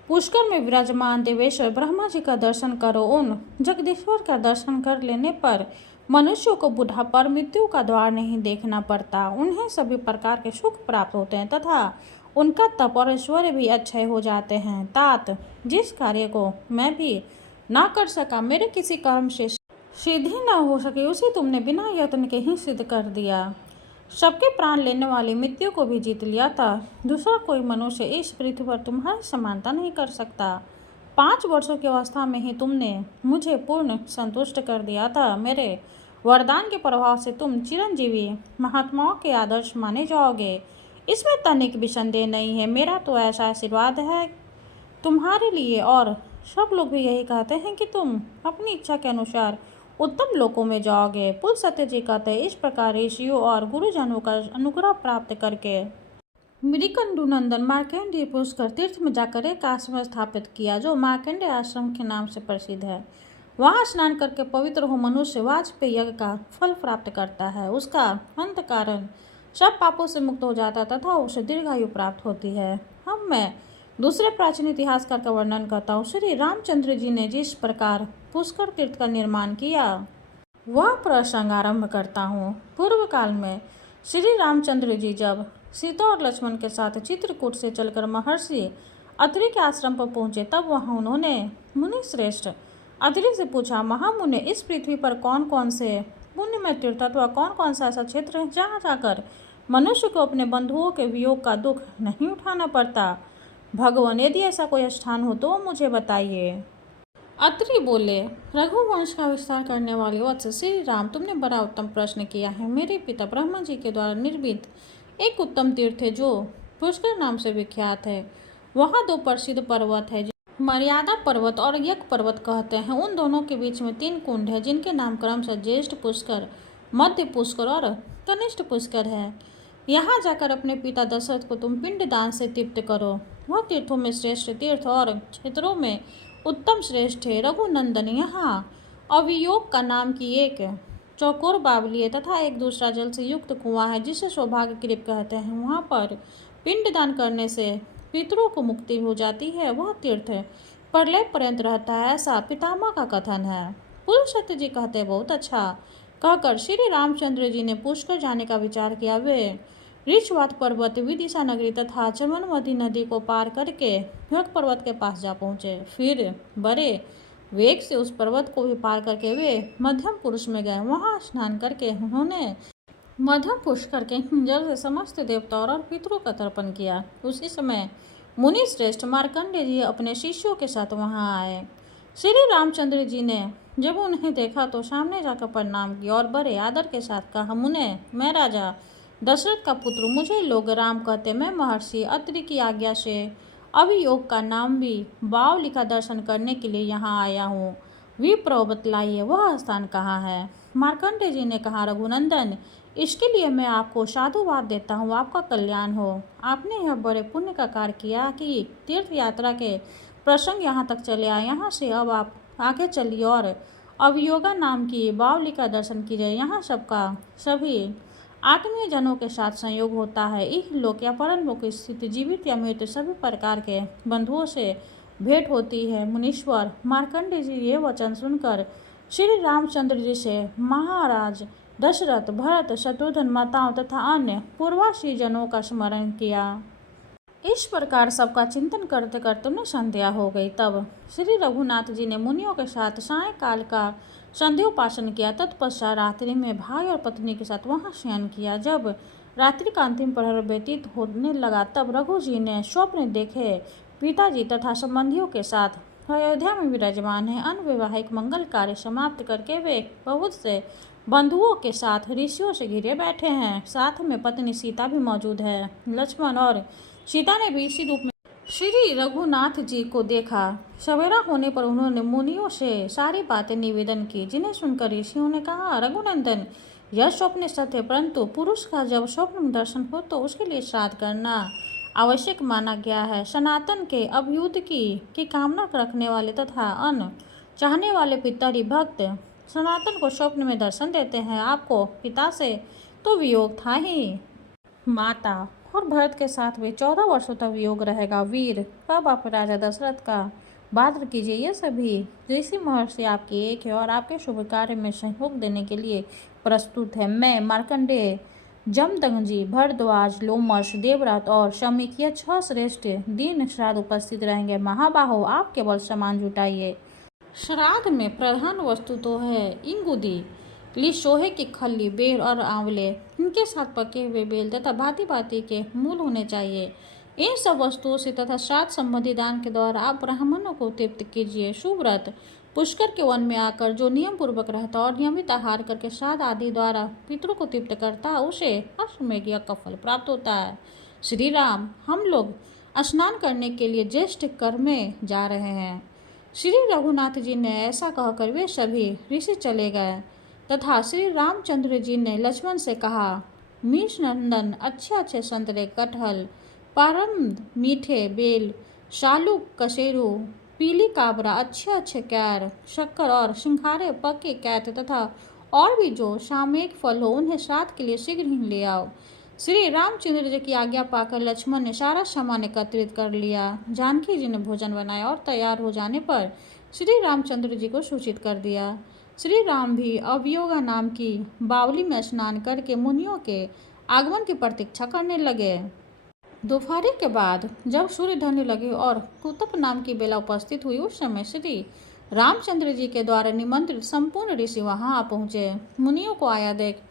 पुष्कर में विराजमान देवेश्वर ब्रह्मा जी का दर्शन करो। उन जगदीश्वर का दर्शन कर लेने पर मनुष्यों को बुढ़ापा और मृत्यु का द्वार नहीं देखना पड़ता। उन्हें सभी प्रकार के सुख प्राप्त होते हैं तथा उनका तप और ऐश्वर्य भी अच्छे हो जाते हैं। तात, जिस कार्य को मैं भी ना कर सका, मेरे किसी कर्म से सिद्धि न हो सके, उसे तुमने बिना यत्न के ही सिद्ध कर दिया। सबके प्राण लेने वाली मृत्यु को भी जीत लिया था। दूसरा कोई मनुष्य इस पृथ्वी पर तुम्हारी समानता नहीं कर सकता। 5 वर्षों की अवस्था में ही तुमने मुझे पूर्ण संतुष्ट कर दिया था। मेरे वरदान के प्रभाव से तुम चिरंजीवी महात्माओं के आदर्श माने जाओगे, इसमें तनिक भी संदेह नहीं है। मेरा तो ऐसा आशीर्वाद है तुम्हारे लिए और सब लोग भी यही कहते हैं कि तुम अपनी इच्छा के अनुसार उत्तम लोकों में जाओगे। पुलस्त्य जी कहते हैं, इस प्रकार ऋषियों और गुरुजनों का अनुग्रह प्राप्त करके मृगकंडू नंदन मार्कंडेय पुष्कर तीर्थ में जाकर एक आश्रम स्थापित किया जो मार्कंडेय आश्रम के नाम से प्रसिद्ध है। वहाँ स्नान करके पवित्र हो मनुष्य वाजपेय यज्ञ का फल प्राप्त करता है। उसका अंत कारण सब पापों से मुक्त हो जाता तथा उसे दीर्घायु प्राप्त होती है। अब मैं दूसरे प्राचीन इतिहासकार का वर्णन करता हूँ। श्री रामचंद्र जी ने जिस प्रकार पुष्कर तीर्थ का निर्माण किया वह प्रसंग आरंभ करता हूँ। पूर्व काल में श्री रामचंद्र जी जब सीता और लक्ष्मण के साथ चित्रकूट से चलकर महर्षि अत्रि के आश्रम पर पहुँचे तब वहाँ उन्होंने मुनि श्रेष्ठ अत्रि से पूछा, महामुने, इस पृथ्वी पर कौन कौन से पुण्यमय तीर्थ अथवा कौन कौन सा ऐसा क्षेत्र है जहाँ जाकर मनुष्य को अपने बंधुओं के वियोग का दुख नहीं उठाना पड़ता। भगवान, यदि ऐसा कोई स्थान हो तो मुझे बताइए। अत्रि बोले, रघुवंश का विस्तार करने वाले वत्स श्री राम, तुमने बड़ा उत्तम प्रश्न किया है। मेरे पिता ब्रह्मा जी के द्वारा निर्मित एक उत्तम तीर्थ है जो पुष्कर नाम से विख्यात है। वहाँ 2 प्रसिद्ध पर्वत है, मर्यादा पर्वत और यज्ञ पर्वत कहते हैं। उन दोनों के बीच में 3 कुंड है जिनके नाम क्रमशः ज्येष्ठ पुष्कर, मध्य पुष्कर और कनिष्ठ पुष्कर है। यहाँ जाकर अपने पिता दशरथ को तुम पिंडदान से तृप्त करो। वह तीर्थों में श्रेष्ठ तीर्थ और क्षेत्रों में उत्तम श्रेष्ठ है। रघुनंदन, यहाँ अवियोग का नाम की एक चौकोर बावली है तथा एक दूसरा जल से युक्त कुआं है जिसे सौभाग्य क्रीप कहते हैं। वहाँ पर पिंडदान करने से पितरों को मुक्ति हो जाती है। वह तीर्थ प्रलय पर्यंत रहता है, ऐसा पितामह का कथन है। पुलस्त्य जी कहते हैं, बहुत अच्छा कहकर श्री रामचंद्र जी ने पुष्कर जाने का विचार किया। वे ऋषवात पर्वत, विदिशा नगरी तथा चमनवती नदी को पार करके ह्यक पर्वत के पास जा पहुंचे। फिर बड़े वेग से उस पर्वत को भी पार करके वे मध्यम पुरुष में गए। वहां स्नान करके उन्होंने मध्यम पुष्कर के जल से समस्त देवताओं और पितरों का तर्पण किया। उसी समय मुनि श्रेष्ठ मार्कंडेय जी अपने शिष्यों के साथ वहां आए। श्री रामचंद्र जी ने जब उन्हें देखा तो सामने जाकर प्रणाम किया और बड़े आदर के साथ कहा, मुने, मैं राजा दशरथ का पुत्र, मुझे लोग राम कहते। मैं महर्षि अत्रि की आज्ञा से अभियोग का नाम भी बावली का दर्शन करने के लिए यहाँ आया हूँ। विप्र बतलाइए वह स्थान कहाँ है। मार्कंडेय जी ने कहा, रघुनंदन, इसके लिए मैं आपको साधुवाद देता हूँ, आपका कल्याण हो। आपने यह बड़े पुण्य का कार्य किया कि तीर्थ यात्रा के प्रसंग यहाँ तक चले आए। यहाँ से अब आप आगे चलिए और अवयोगा नाम की बावली का दर्शन कीजिए। यहाँ सबका सभी आत्मीय जनों के साथ संयोग होता है। इह लोक या परलोक स्थित जीवित या मृत सभी प्रकार के बंधुओं से भेंट होती है। मुनीश्वर मार्कंडेय जी ये वचन सुनकर श्री रामचंद्र जी से महाराज दशरथ, भरत, शत्रुघ्न माताओं तथा अन्य पूर्वासी जनों का स्मरण किया। इस प्रकार सबका चिंतन करते करते उन्हें संध्या हो गई। तब श्री रघुनाथ जी ने मुनियों के साथ सायंकाल का संध्योपासन किया। तत्पश्चात रात्रि में भाई और पत्नी के साथ वहां शयन किया। जब रात्रि का अंतिम प्रहर व्यतीत होने लगा तब रघु जी ने स्वप्न देखे पिताजी तथा संबंधियों के साथ अयोध्या में विराजमान है। अनवैवाहिक मंगल कार्य समाप्त करके वे बहुत से बंधुओं के साथ ऋषियों से घिरे बैठे हैं। साथ में पत्नी सीता भी मौजूद है। लक्ष्मण और सीता ने भी इसी रूप में श्री रघुनाथ जी को देखा। सवेरा होने पर उन्होंने मुनियों से सारी बातें निवेदन की, जिन्हें सुनकर ऋषियों ने कहा, रघुनंदन, यह स्वप्न सत्य, परंतु पुरुष का जब स्वप्न में दर्शन हो तो उसके लिए श्राद्ध करना आवश्यक माना गया है। सनातन के अभ्युदय की कामना रखने वाले तथा अन्न चाहने वाले पितरी भक्त सनातन को स्वप्न में दर्शन देते हैं। आपको पिता से तो वियोग था ही, माता और भरत के साथ वे 14 वर्षों तक वियोग रहेगा। वीर, अब आप राजा दशरथ का बाध्य कीजिए। ये सभी ऋषि महर्षि आपके एक है और आपके शुभ कार्य में सहयोग देने के लिए प्रस्तुत है। मैं मार्कंडेय, जमदग्नि, भरद्वाज, लोमश, देवव्रत और शमीक, ये 6 श्रेष्ठ दिन श्राद्ध उपस्थित रहेंगे। महाबाहो, आप केवल सामान जुटाइए। श्राद्ध में प्रधान वस्तु तो है इंगुदी, लिसोहे की खल्ली, बेर और आंवले, इनके साथ पके हुए बेल तथा भांति भांति के मूल होने चाहिए। इन सब वस्तुओं से तथा श्राद्ध संबंधी दान के द्वारा आप ब्राह्मणों को तृप्त कीजिए। सुव्रत पुष्कर के वन में आकर जो नियम पूर्वक रहता और नियमित आहार करके श्राद्ध आदि द्वारा पितरों को तृप्त करता है उसे अश्वमेध यज्ञ का फल प्राप्त होता है। श्री राम, हम लोग स्नान करने के लिए ज्येष्ठ कर में जा रहे हैं। श्री रघुनाथ जी ने ऐसा कहकर वे सभी ऋषि चले गए तथा श्री रामचंद्र जी ने लक्ष्मण से कहा, मीश नंदन, अच्छे अच्छे संतरे, कटहल, परम मीठे बेल, शालूक, कसेरू, पीली काबरा, अच्छे अच्छे कैर, शक्कर और सिंघारे, पके कैत तथा और भी जो सामयिक फल हो उन्हें श्राद्ध के लिए शीघ्र ही ले आओ। श्री रामचंद्र जी की आज्ञा पाकर लक्ष्मण ने सारा सामान एकत्रित कर लिया। जानकी जी ने भोजन बनाया और तैयार हो जाने पर श्री रामचंद्र जी को सूचित कर दिया। श्री राम भी अवयोगा नाम की बावली में स्नान करके मुनियों के आगमन की प्रतीक्षा करने लगे। दोपहर के बाद जब सूर्य ढलने लगे और कुतुब नाम की बेला उपस्थित हुई, उस समय श्री रामचंद्र जी के द्वारा निमंत्रित संपूर्ण ऋषि वहां आ पहुंचे। मुनियों को आया देख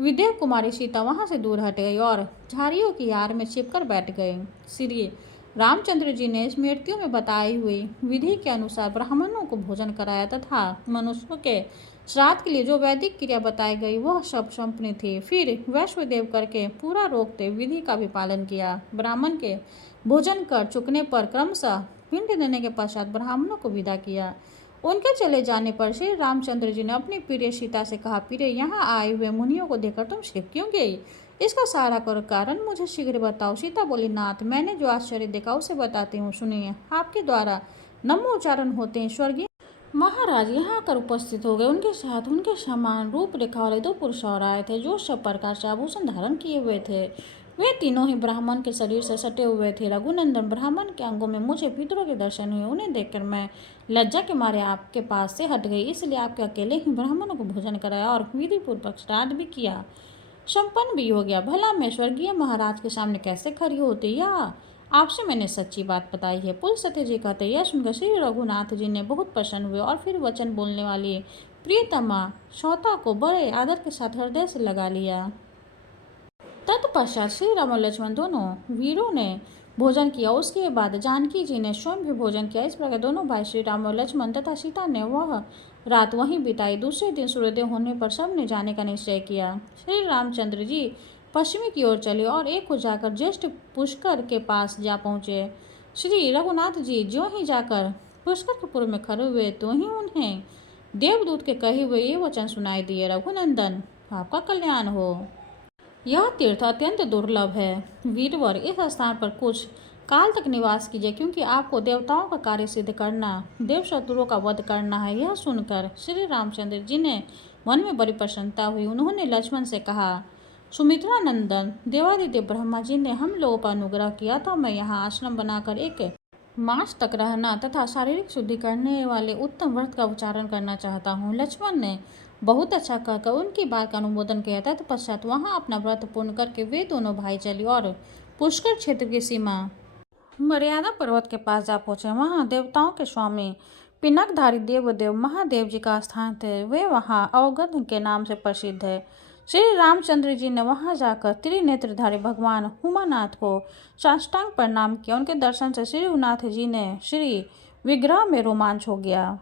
विदेह कुमारी सीता वहां से दूर हट गई और झाड़ियों की आड़ में छिपकर बैठ गई। श्री रामचंद्र जी ने स्मृतियों में बताई हुई विधि के अनुसार ब्राह्मणों को भोजन कराया तथा मनुष्यों के श्राद्ध के लिए जो वैदिक क्रिया बताई गई वह सब संपन्न थी। फिर वैश्वदेव करके पूरा रोकते विधि का भी पालन किया। ब्राह्मण के भोजन कर चुकने पर क्रमशः पिंड देने के पश्चात ब्राह्मणों को विदा किया। उनके चले जाने पर श्री रामचंद्र जी ने अपनी प्रिय सीता से कहा, प्रिय, यहाँ आए हुए मुनियों को देखकर तुम छिप क्यों गई? इसका सारा कारण मुझे शीघ्र बताओ। सीता बोली, नाथ, मैंने जो आश्चर्य देखा उसे बताती हूँ, सुनिए। आपके द्वारा नमो उच्चारण होते हैं स्वर्गीय महाराज यहाँ आकर उपस्थित हो गए। उनके साथ उनके समान रूप रेखा वाले 2 पुरुष और आए थे जो सब प्रकार से आभूषण धारण किए हुए थे। वे तीनों ही ब्राह्मण के शरीर से सटे हुए थे। रघुनंदन, ब्राह्मण के अंगों में मुझे पितरों के दर्शन हुए। उन्हें देखकर मैं लज्जा के मारे आपके पास से हट गई, इसलिए आपके अकेले ही ब्राह्मणों को भोजन कराया और विधि पूर्वक श्राद्ध भी किया। संपन्न भी हो गया। भला मैं स्वर्गीय महाराज के सामने कैसे खड़ी होती, या आपसे मैंने सच्ची बात बताई है। पुल सत्य जी कहते यह सुनकर श्री रघुनाथ जी ने बहुत प्रसन्न हुए और फिर वचन बोलने वाली प्रियतमा सौता को बड़े आदर के साथ हृदय से लगा लिया। तत्पश्चात श्री राम और लक्ष्मण दोनों वीरों ने भोजन किया। उसके बाद जानकी जी ने स्वयं भी भोजन किया। इस प्रकार दोनों भाई श्री राम और लक्ष्मण तथा सीता ने वह रात वहीं बिताई। दूसरे दिन सूर्योदय होने पर सब ने जाने का निश्चय किया। श्री रामचंद्र जी पश्चिमी की ओर चले और एक को जाकर ज्येष्ठ पुष्कर के पास जा पहुँचे। श्री रघुनाथ जी ज्यों ही जाकर पुष्कर के पूर्व में खड़े हुए तो ही उन्हें देवदूत के कहे हुए ये वचन सुनाई दिए, रघुनंदन आपका कल्याण हो। यह तीर्थ अत्यंत दुर्लभ है। वीरवर इस स्थान पर कुछ काल तक निवास कीजिए, क्योंकि आपको देवताओं का कार्य सिद्ध करना, देव शत्रुओं का वध करना है। यह सुनकर श्री रामचंद्र जी ने मन में बड़ी प्रसन्नता हुई। उन्होंने लक्ष्मण से कहा, सुमित्रा नंदन, देवादिदेव ब्रह्मा जी ने हम लोगों पर अनुग्रह किया था। मैं यहाँ आश्रम बनाकर 1 मास तक रहना तथा शारीरिक शुद्धि करने वाले उत्तम व्रत का उच्चारण करना चाहता हूँ। लक्ष्मण ने बहुत अच्छा कहकर उनकी बात का अनुमोदन किया। तत्पश्चात वहां अपना व्रत पूर्ण करके वे दोनों भाई चले और पुष्कर क्षेत्र की सीमा मर्यादा पर्वत के पास जा पहुंचे। वहां देवताओं के स्वामी पिनाकधारी देवदेव महादेव जी का स्थान थे। वे वहां अवगध के नाम से प्रसिद्ध है। श्री रामचंद्र जी ने वहां जाकर त्रिनेत्रधारी भगवान उमानाथ को साष्टांग प्रणाम किया। उनके दर्शन से श्री रघुनाथ जी ने श्री विग्रह में रोमांच हो गया।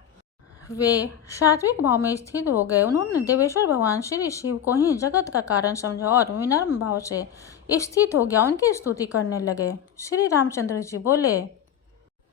वे सात्विक भाव में स्थित हो गए। उन्होंने देवेश्वर भगवान श्री शिव को ही जगत का कारण समझा और विनम्र भाव से स्थित हो गया उनकी स्तुति करने लगे। श्री रामचंद्र जी बोले,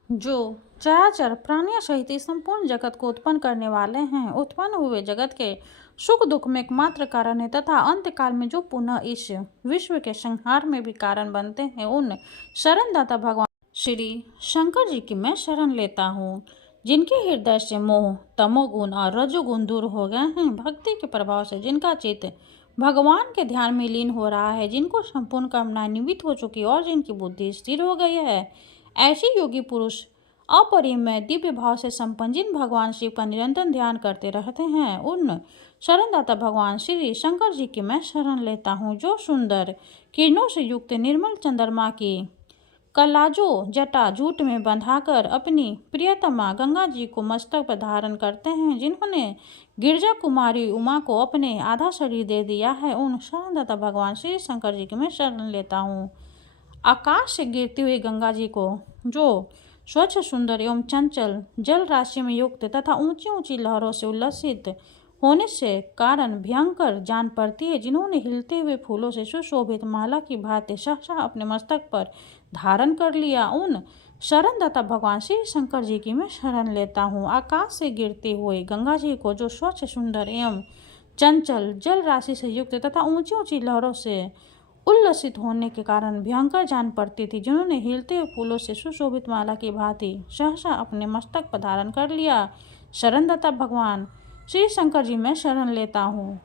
जो चराचर प्राणियों सहित संपूर्ण जगत को उत्पन्न करने वाले हैं, उत्पन्न हुए जगत के सुख दुख में एकमात्र कारण है तथा अंतकाल में जो पुनः इस विश्व के संहार में भी कारण बनते हैं, उन शरणदाता भगवान श्री शंकर जी की मैं शरण लेता हूँ। जिनके हृदय से मोह, तमोगुण और रजोगुण दूर हो गए हैं, भक्ति के प्रभाव से जिनका चित्त भगवान के ध्यान में लीन हो रहा है, जिनको संपूर्ण कामनाएं निवृत्त हो चुकी और जिनकी बुद्धि स्थिर हो गई है, ऐसे योगी पुरुष अपरिमेय दिव्य भाव से संपन्न जिन भगवान शिव का निरंतर ध्यान करते रहते हैं, उन शरणदाता भगवान श्री शंकर जी की मैं शरण लेता हूँ। जो सुंदर किरणों से युक्त निर्मल चंद्रमा की कलाजो जटा जूट में बंधाकर अपनी प्रियतमा गंगा जी को मस्तक पर धारण करते हैं, जिन्होंने गिरजा कुमारी उमा को अपने आधा शरीर दे दिया है, उन शरणदाता भगवान श्री शंकर जी की मैं शरण लेता हूँ। आकाश से गिरती हुई गंगा जी को, जो स्वच्छ सुंदर एवं चंचल जल राशि में युक्त तथा ऊंची ऊंची लहरों से उल्लसित होने से कारण भयंकर जान पड़ती है, जिन्होंने हिलते हुए फूलों से सुशोभित माला की भांति सहसा अपने मस्तक पर धारण कर लिया, उन शरणदाता भगवान श्री शंकर जी की मैं शरण लेता हूँ। आकाश से गिरते हुए गंगा जी को, जो स्वच्छ सुंदर एवं चंचल जल राशि से युक्त तथा ऊंची ऊंची लहरों से उल्लसित होने के कारण भयंकर जान पड़ती थी, जिन्होंने हिलते हुए फूलों से सुशोभित माला की भांति सहसा अपने मस्तक पर धारण कर लिया, शरणदाता भगवान श्री शंकर जी मैं शरण लेता हूँ।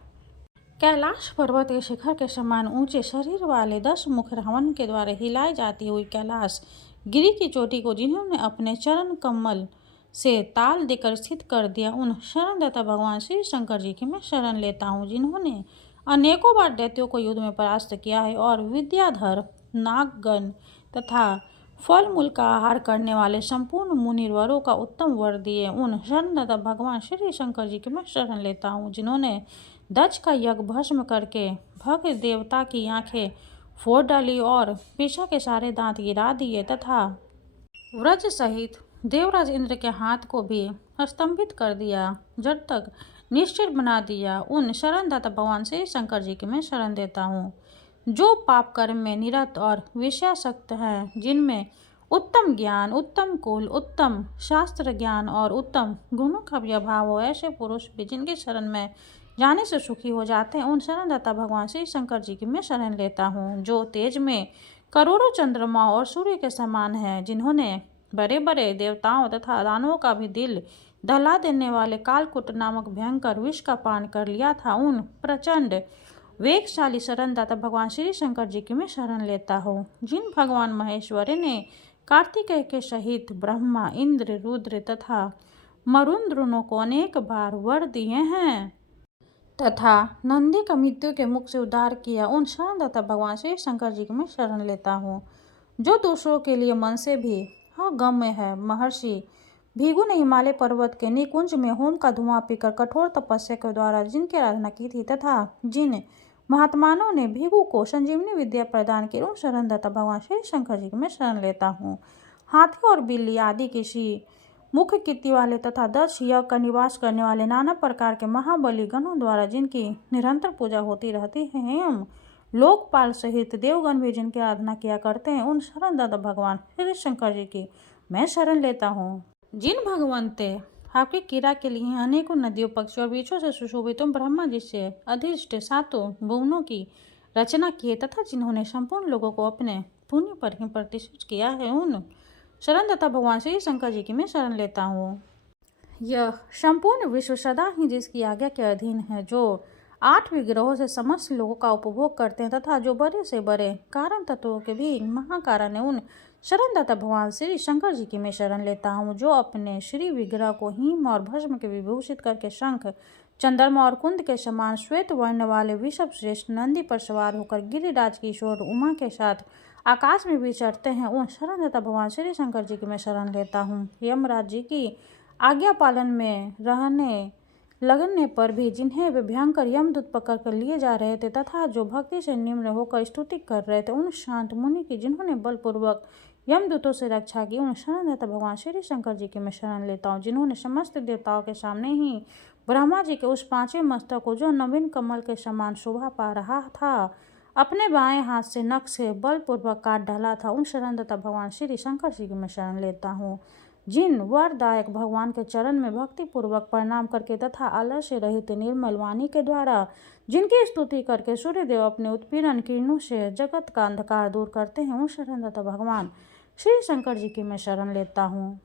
कैलाश पर्वत के शिखर के समान ऊंचे शरीर वाले 10 मुख रावण के द्वारा हिलाई जाती हुई कैलाश गिरी की चोटी को जिन्होंने अपने चरण कमल से ताल देकर स्थित कर दिया, उन शरणदाता भगवान श्री शंकर जी की मैं शरण लेता हूँ। जिन्होंने अनेकों बार दैत्यों को युद्ध में परास्त किया है और विद्याधर नागगण तथा फल मूल का आहार करने वाले संपूर्ण मुनिवरों का उत्तम वर दिए, उन शरणदाता भगवान श्री शंकर जी की मैं शरण लेता हूँ। जिन्होंने दक्ष का यज्ञ भस्म करके भक्त देवता की आंखें फोड़ डाली और पीछा के सारे दांत गिरा दिए तथा व्रज सहित देवराज इंद्र के हाथ को भी स्तंभित कर दिया, जब तक निश्चित बना दिया, उन शरणदाता भगवान श्री शंकर जी की मैं शरण देता हूँ। जो पाप कर्म में निरत और विषयासक्त हैं, जिनमें उत्तम ज्ञान, उत्तम कुल, उत्तम शास्त्र ज्ञान और उत्तम गुणों का भी अभाव हो, ऐसे पुरुष भी जिनके शरण में जाने से सुखी हो जाते हैं, उन शरणदाता भगवान श्री शंकर जी की मैं शरण लेता हूँ। जो तेज में करोड़ों चंद्रमा और सूर्य के समान है, जिन्होंने बड़े बड़े देवताओं तथा दानवों का भी दिल दहला देने वाले कालकूट नामक भयंकर विष का पान कर लिया था, उन प्रचंड वेगशाली शरणदाता भगवान श्री शंकर जी की मैं शरण लेता हूँ। जिन भगवान महेश्वर ने कार्तिकेय के सहित ब्रह्मा, इंद्र, रुद्र तथा मरुण दोनों को अनेक बार वर दिए हैं, तथा नंदी का मृत्यु के मुख से उद्धार किया, उन शरणदाता भगवान श्री शंकर जी की मैं शरण लेता हूँ। जो दूसरों के लिए मन से भी अगम्य है। महर्षि भृगु ने हिमालय पर्वत के निकुंज में होम का धुआं पीकर कठोर तपस्या के द्वारा जिनकी आराधना की थी तथा जिन महात्माओं ने भृगु को संजीवनी विद्या प्रदान की, उन शरणदाता भगवान श्री शंकर जी की मैं शरण लेता हूँ। हाथी और बिल्ली आदि किसी मुख्य कीर्ति वाले तथा 10 यज्ञ का निवास करने वाले नाना प्रकार के महाबली गणों द्वारा जिनकी निरंतर पूजा होती रहती है एवं लोकपाल सहित देवगण भी जिनकी आराधना किया करते हैं, उन शरणदाता भगवान श्री शंकर जी की मैं शरण लेता हूँ। जिन भगवंते आपकी क्रीड़ा के लिए अनेकों नदियों, पक्षियों और वृक्षों से सुशोभित ब्रह्मा जी से अधिष्ठ सातों भुवनों की रचना की है तथा जिन्होंने संपूर्ण लोगों को अपने पुण्य पर ही प्रतिष्ठित किया है, उन शरणदाता भगवान श्री शंकर जी की मैं शरण लेता हूँ। यह संपूर्ण विश्व सदा ही जिसकी आज्ञा के अधीन है, जो 8 विग्रहों से समस्त लोगों का उपभोग करते हैं तथा जो बड़े से बड़े कारण तत्वों के भी महाकारण है, उन शरणदाता भगवान श्री शंकर जी की मैं शरण लेता हूँ। जो अपने श्री विग्रह को हिम और भस्म के विभूषित करके शंख, चंद्रमा और कुंद के समान श्वेत वर्ण वाले विषभ श्रेष्ठ नंदी पर सवार होकर गिरिराज किशोर उमा के साथ आकाश में विचरते हैं, उन शरणदाता भगवान श्री शंकर जी की मैं शरण लेता हूँ। यमराज जी की आज्ञा पालन में रहने लगने पर भी जिन्हें वे भयंकर यमदूत पकड़ कर लिए जा रहे थे तथा जो भक्ति से निम्न होकर स्तुति कर रहे थे, उन शांत मुनि की जिन्होंने बलपूर्वक यमदूतों से रक्षा की, उन शरणदाता भगवान श्री शंकर जी की मैं शरण लेता हूँ। जिन्होंने समस्त देवताओं के सामने ही ब्रह्मा जी के उस 5वें मस्तक को जो नवीन कमल के समान शोभा पा रहा था, अपने बाएं हाथ से नख से बलपूर्वक काट डाला था, उन शरणदाता भगवान श्री शंकर जी की मैं शरण लेता हूँ। जिन वरदायक भगवान के चरण में भक्ति पूर्वक प्रणाम करके तथा आलस्य रहित निर्मल वाणी के द्वारा जिनकी स्तुति करके सूर्यदेव अपने उत्पीड़न किरणों से जगत का अंधकार दूर करते हैं, उन शरणदाता भगवान श्री शंकर जी की मैं शरण लेता हूँ।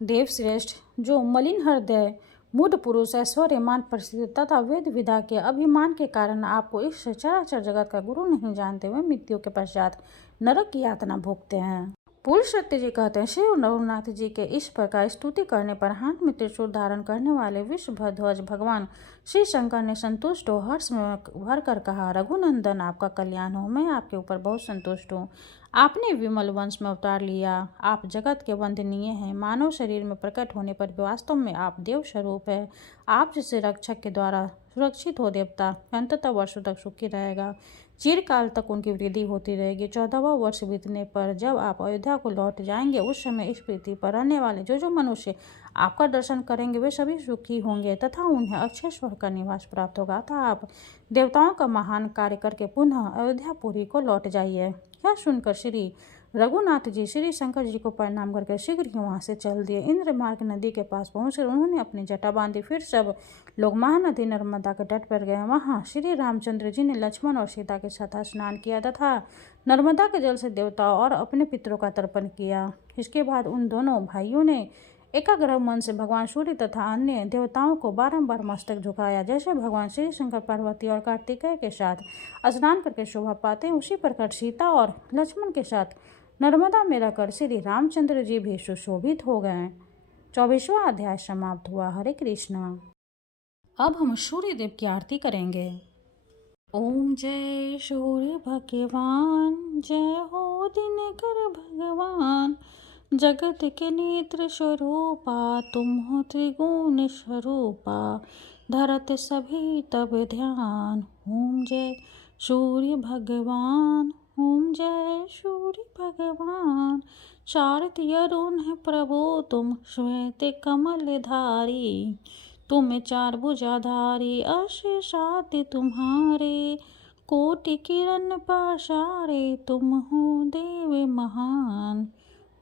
देवश्रेष्ठ जो मलिन हृदय मूढ़ पुरुष ऐश्वर्यमान प्रसिद्ध तथा वेद विदा के अभिमान के कारण आपको इस चराचर जगत का गुरु नहीं जानते हुए मृत्यु के पश्चात नरक की यातना भोगते हैं। पूर्ण सत्य जी कहते हैं, श्री रघुनाथ जी के इस प्रकार स्तुति करने पर हाथ में त्रिशूल धारण करने वाले विश्वध्वज भगवान श्री शंकर ने संतुष्ट हो हर्ष में भर कर कहा, रघुनंदन आपका कल्याण हो, मैं आपके ऊपर बहुत संतुष्ट हूँ। आपने विमल वंश में अवतार लिया, आप जगत के वंदनीय हैं। मानव शरीर में प्रकट होने पर भी वास्तव में आप देव स्वरूप है। आप जिसे रक्षक के द्वारा सुरक्षित हो देवता अंततः वर्षों तक सुखी रहेगा, चिरकाल तक उनकी वृद्धि होती रहेगी। 14वां वर्ष बीतने पर जब आप अयोध्या को लौट जाएंगे, उस समय इस पृथ्वी पर रहने वाले जो मनुष्य आपका दर्शन करेंगे वे सभी सुखी होंगे तथा उन्हें अक्षय स्वर्ग का निवास प्राप्त होगा। अतः आप देवताओं का महान कार्य करके पुनः अयोध्यापुरी को लौट जाइए। यह सुनकर श्री रघुनाथ जी श्री शंकर जी को प्रणाम करके शीघ्र ही वहां से चल दिए। इंद्रमार्ग नदी के पास पहुंचकर उन्होंने अपनी जटा बांधी। फिर सब लोग महानदी नर्मदा के तट पर गए। वहां श्री रामचंद्र जी ने लक्ष्मण और सीता के साथ स्नान किया तथा नर्मदा के जल से देवताओं और अपने पितरों का तर्पण किया। इसके बाद उन दोनों भाइयों ने एकाग्र मन से भगवान सूर्य तथा अन्य देवताओं को बारंबार मस्तक झुकाया। जैसे भगवान श्री शंकर पार्वती और कार्तिकेय के साथ स्नान करके शोभा पाते हैं, उसी प्रकार सीता और लक्ष्मण के साथ नर्मदा में रहकर श्री रामचंद्र जी भी सुशोभित हो गए। 24वां अध्याय समाप्त हुआ। हरे कृष्णा। अब हम सूर्य देव की आरती करेंगे। ओम जय सूर्य भगवान, जय हो दिनकर भगवान, जगत के नेत्र स्वरूपा, तुम हो त्रिगुण स्वरूपा, धरत सभी तब ध्यान। ओम जय सूर्य भगवान, ओम जय सूर्य भगवान, शारद अरुण है प्रभु तुम, श्वेत कमल धारी, तुम 4 भुजाधारी, अशेषात तुम्हारे, कोटि किरण पाशारे, तुम हो देव महान।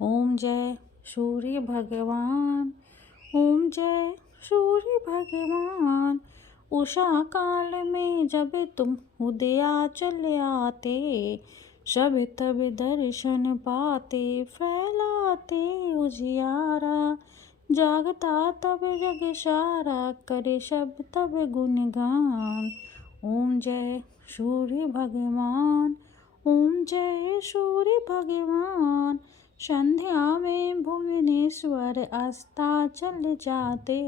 ओम जय सूर्य भगवान, ओम जय सूर्य भगवान, उषा काल में जब तुम उदयाचल आते, सब तब दर्शन पाते, फैलाते उजियारा, जागता तब जग सारा, करे सब तब गुणगान। ओम जय सूर्य भगवान, ओम जय सूर्य भगवान, संध्या में भुवनेश्वर अस्ताचल जाते,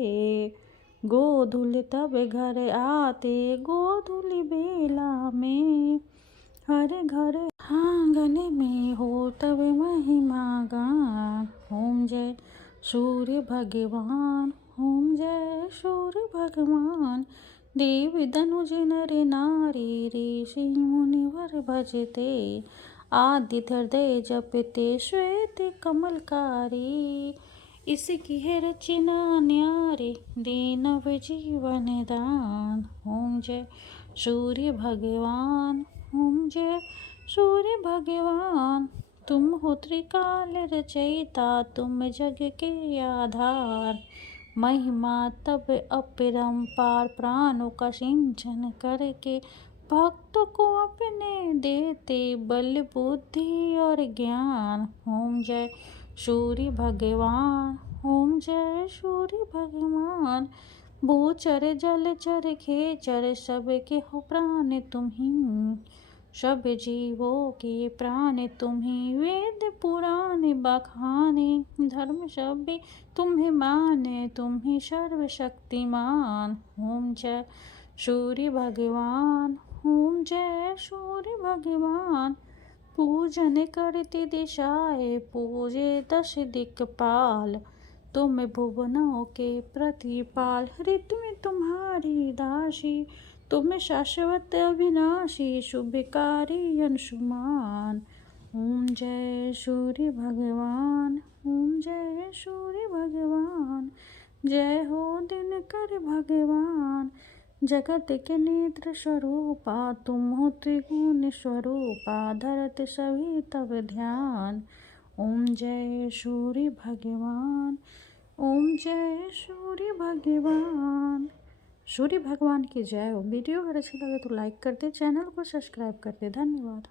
गोधूल तब घर आते गोधूली बेला में, हर घर आंगन में हो तब महिमा गान। ओम जय सूर्य भगवान, ओम जय सूर्य भगवान। देव धनुज नर नारी ऋषि मुनिवर भजते, आदित्य हृदय जपते श्वेत कमलकारी। इसकी है रचना न्यारी दे नव जीवन दान। ओम जय सूर्य भगवान, ओम जय सूर्य भगवान। तुम हो त्रिकाल रचयिता, तुम जग के आधार। महिमा तब अपरंपार, प्राणों का सिंचन करके भक्तों को अपने देते बल बुद्धि और ज्ञान। ओम जय सूर्य भगवान, ओम जय सूर्य भगवान। भूचर जलचर खेचर सबके हो प्राण तुम ही, सब जीवों के प्राण तुम ही। वेद पुराण बखाने धर्म सभी तुम्हें माने, तुम ही सर्वशक्तिमान। ओम जय सूर्य भगवान, ओम जय सूर्य भगवान। पूजन करती दिशाए पूजे दश दिक्पाल, तुम भुवनों के प्रतिपाल। ऋतु में तुम्हारी दासी, तुम शाश्वत अविनाशी, शुभकारी अंशुमान। ओम जय सूर्य भगवान, ओम जय सूर्य भगवान। जय हो दिनकर भगवान, जगत के नेत्र स्वरूपा, तुम हो त्रिगुण स्वरूपा, धरत सभी तब ध्यान। ओम जय सूर्य भगवान, ओम जय सूर्य भगवान। सूर्य भगवान की जय हो। वीडियो अगर अच्छी लगे तो लाइक कर दे, चैनल को सब्सक्राइब कर दे। धन्यवाद।